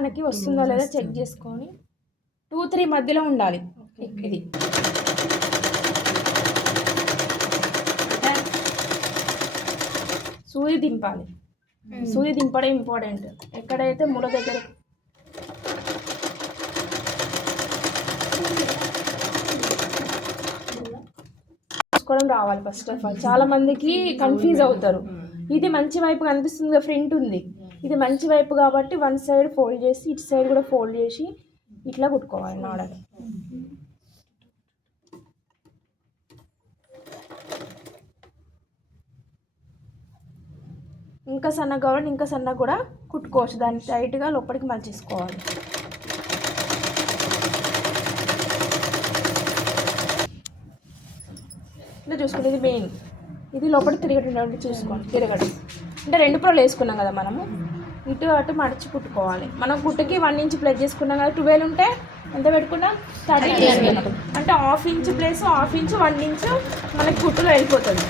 మనకి వస్తుందో లేదో చెక్ చేసుకొని 2-3 మధ్యలో ఉండాలి. ఇది సూది దింపాలి. సూది దింపడం ఇంపార్టెంట్. ఎక్కడైతే ముల దగ్గర చూసుకోవడం రావాలి. ఫస్ట్ ఆఫ్ ఆల్ చాలా మందికి కన్ఫ్యూజ్ అవుతారు. ఇది మంచి వైపు కనిపిస్తుంది, ఫ్రంట్ ఉంది, ఇది మంచి వైపు కాబట్టి వన్ సైడ్ ఫోల్డ్ చేసి ఇటు సైడ్ కూడా ఫోల్డ్ చేసి ఇట్లా కుట్టుకోవాలి నాడని. ఇంకా సన్నగా కావాలి, ఇంకా సన్నగా కూడా కుట్టుకోవచ్చు. దాన్ని టైట్గా లోపలికి మలిచేసుకోవాలి. ఇట్లా చూసుకోండి, ఇది మెయిన్. ఇది లోపలికి తిరగడం చూసుకోండి, తిరగడం అంటే 2 పొరలు వేసుకున్నాం కదా మనము, ఇటు అటు మడిచి కుట్టుకోవాలి. మనం కుట్టుకి 1 ఇంచ్ ప్లస్ చేసుకున్నాం కదా, 12 ఉంటే ఎంత పెట్టుకున్నాం 13 చేసుకున్నాం అంటే 1/2 ఇంచ్ ప్లస్ 1/2 ఇంచ్ 1 ఇంచ్ మనకి కుట్టులో వెళ్ళిపోతుంది.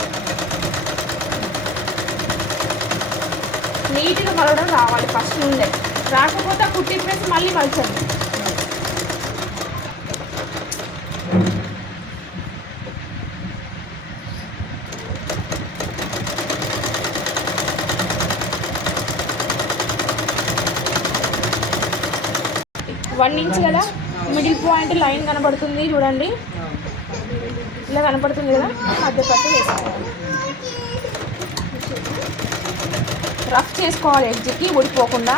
నీట్గా మలవడం రావాలి ఫస్ట్ నుండే, రాకపోతే కుట్టి ప్లేస్ మళ్ళీ మలచండి. వన్ ఇంచ్ కదా, మిడిల్ పాయింట్ లైన్ కనబడుతుంది చూడండి, ఇలా కనపడుతుంది కదా, మధ్య పట్టు వేసుకోవాలి. రఫ్ చేసుకోవాలి ఎడ్జ్కి ఊడిపోకుండా.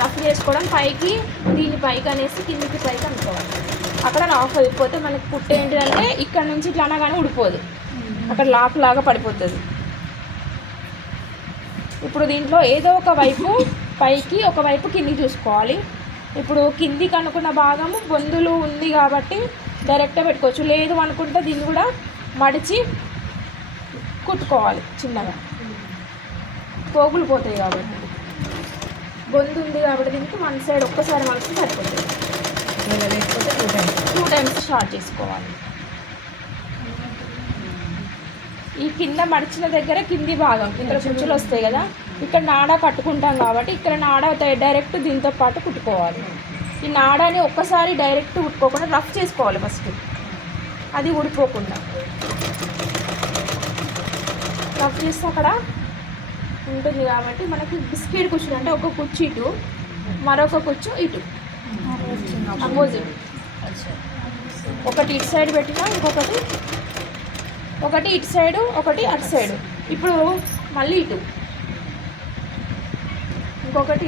రఫ్ చేసుకోవడం పైకి, దీని పైకి అనేసి కిందికి పైకి అనుకోవాలి. అక్కడ రఫ్ అయిపోతే మనకి కుట్టు ఏంటిదంటే ఇక్కడ నుంచి ఇట్లా అనగానే ఊడిపోదు, అక్కడ లాక్ లాగా పడిపోతుంది. ఇప్పుడు దీంట్లో ఏదో ఒక వైపు పైకి, ఒకవైపు కిందికి చూసుకోవాలి. ఇప్పుడు కిందికి అనుకున్న భాగము బొందులు ఉంది కాబట్టి డైరెక్ట్గా పెట్టుకోవచ్చు, లేదు అనుకుంటే దీన్ని కూడా మడిచి కుట్టుకోవాలి. చిన్నగా పోగులు పోతాయి కాబట్టి, బొందు ఉంది కాబట్టి దీనికి 1 సైడ్ ఒక్కసారి మలిచి సరిపోతుంది. 2 టైమ్స్ స్టార్ట్ చేసుకోవాలి. ఈ కింద మడిచిన దగ్గర కింది భాగం ఇక్కడ కుచ్చులు వస్తాయి కదా, ఇక్కడ నాడా కట్టుకుంటాం కాబట్టి ఇక్కడ నాడా డైరెక్ట్ దీంతో పాటు కుట్టుకోవాలి. ఈ నాడాని ఒక్కసారి డైరెక్ట్ కుట్టుకోకుండా రఫ్ చేసుకోవాలి ఫస్ట్, అది ఊడిపోకుండా. రఫ్ చేస్తే అక్కడ ఉంటుంది కాబట్టి మనకి బిస్కెట్ కుచ్చులు అంటే ఒక కుచ్చు ఇటు, మరొక కుచ్చు ఇటు, అపోజిట్. ఒకటి ఇటు సైడ్ పెట్టినా ఇంకొకటి, ఒకటి ఇటు సైడు ఒకటి అటు సైడు. ఇప్పుడు మళ్ళీ ఇటు, ఇంకొకటి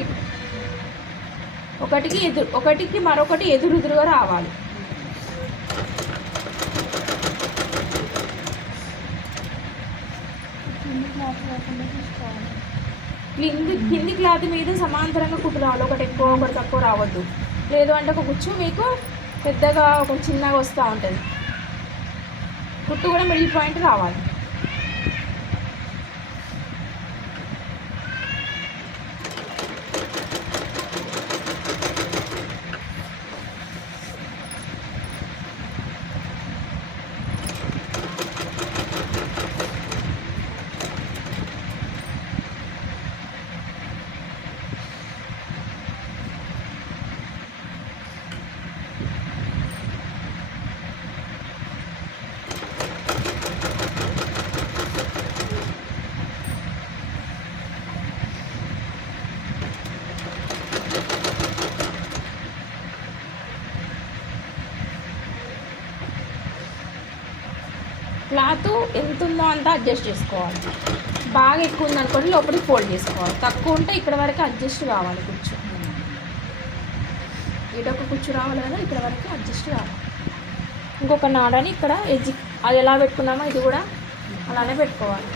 ఇటు, ఒకటికి మరొకటి ఎదురుగా రావాలి. కింది క్లాత్ మీద సమాంతరంగా కుట్టు రావాలి, ఒకటి ఎక్కువ ఒకటి తక్కువ రావద్దు. లేదు అంటే ఒక కుచ్చు మీకు పెద్దగా ఒక చిన్నగా వస్తూ ఉంటుంది. కుట్టు కూడా మిడిల్ పాయింట్ రావాలి. క్లాత్ ఎంత ఉందో అంతా అడ్జస్ట్ చేసుకోవాలి. బాగా ఎక్కువ ఉందనుకోండి లోపలికి ఫోల్డ్ చేసుకోవాలి, తక్కువ ఉంటే ఇక్కడ వరకు అడ్జస్ట్ కావాలి. కుచ్చు ఇటొక కుచ్చు రావాలి కదా, ఇక్కడ వరకు అడ్జస్ట్ కావాలి. ఇంకొక నాడని ఇక్కడ ఎడ్జ్ అది ఎలా పెట్టుకున్నామో ఇది కూడా అలానే పెట్టుకోవాలి.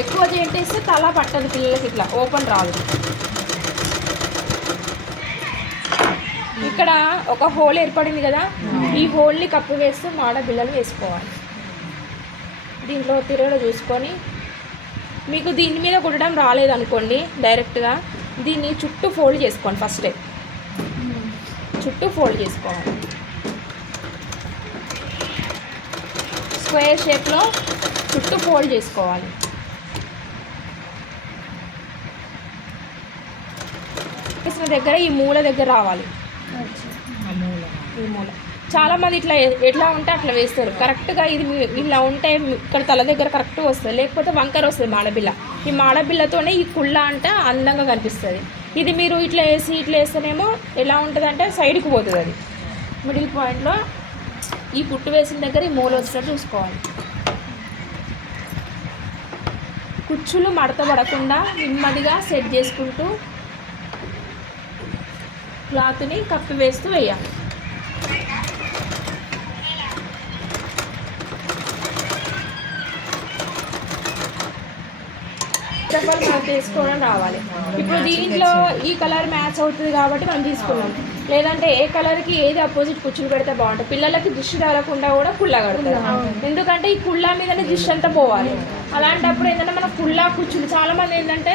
ఎక్కువ చేస్తే తల పట్టదు పిల్లలకి, ఇట్లా ఓపెన్ రాదు. ఇక్కడ ఒక హోల్ ఏర్పడింది కదా, ఈ హోల్ని కప్పు వేస్తూ మాడ బిళ్ళలు వేసుకోవాలి. దీంట్లో తిరగడ చూసుకొని మీకు దీని మీద కుట్టడం రాలేదనుకోండి, డైరెక్ట్గా దీన్ని చుట్టూ ఫోల్డ్ చేసుకోండి. ఫస్టే చుట్టూ ఫోల్డ్ చేసుకోవాలి. స్క్వేర్ షేప్లో చుట్టూ ఫోల్డ్ చేసుకోవాలి. వేసిన దగ్గర ఈ మూల దగ్గర రావాలి. ఈ మూల చాలామంది ఇట్లా ఎట్లా ఉంటే అట్లా వేస్తారు. కరెక్ట్గా ఇది ఇలా ఉంటే ఇక్కడ తల దగ్గర కరెక్ట్గా వస్తుంది, లేకపోతే వంకర వస్తుంది మాడబిల్ల. ఈ మాడబిల్లతోనే ఈ కుళ్ళ అంటే అందంగా కనిపిస్తుంది. ఇది మీరు ఇట్లా వేస్తేనేమో ఎలా ఉంటుంది అంటే సైడ్కి పోతుంది. అది మిడిల్ పాయింట్లో ఈ కుట్టు వేసిన దగ్గర ఈ మూల వచ్చేటట్టు చూసుకోవాలి. కుచ్చులు మడత పడకుండా నెమ్మదిగా సెట్ చేసుకుంటూ క్లాత్ని కప్పి వేస్తూ వేయాలి. రకాలు మనకు తీసుకోవడం రావాలి. ఇప్పుడు దీంట్లో ఈ కలర్ మ్యాచ్ అవుతుంది కాబట్టి మనం తీసుకున్నాం. లేదంటే ఏ కలర్కి ఏది అపోజిట్ కుచ్చులు పెడితే బాగుంటుంది. పిల్లలకి దిష్టి తగలకుండా కూడా కుళ్ళ కడతారు. ఎందుకంటే ఈ కుళ్ళ మీదనే దిష్టి అంతా పోవాలి. అలాంటప్పుడు ఏంటంటే మన కుళ్ళ కుచ్చులు చాలామంది ఏంటంటే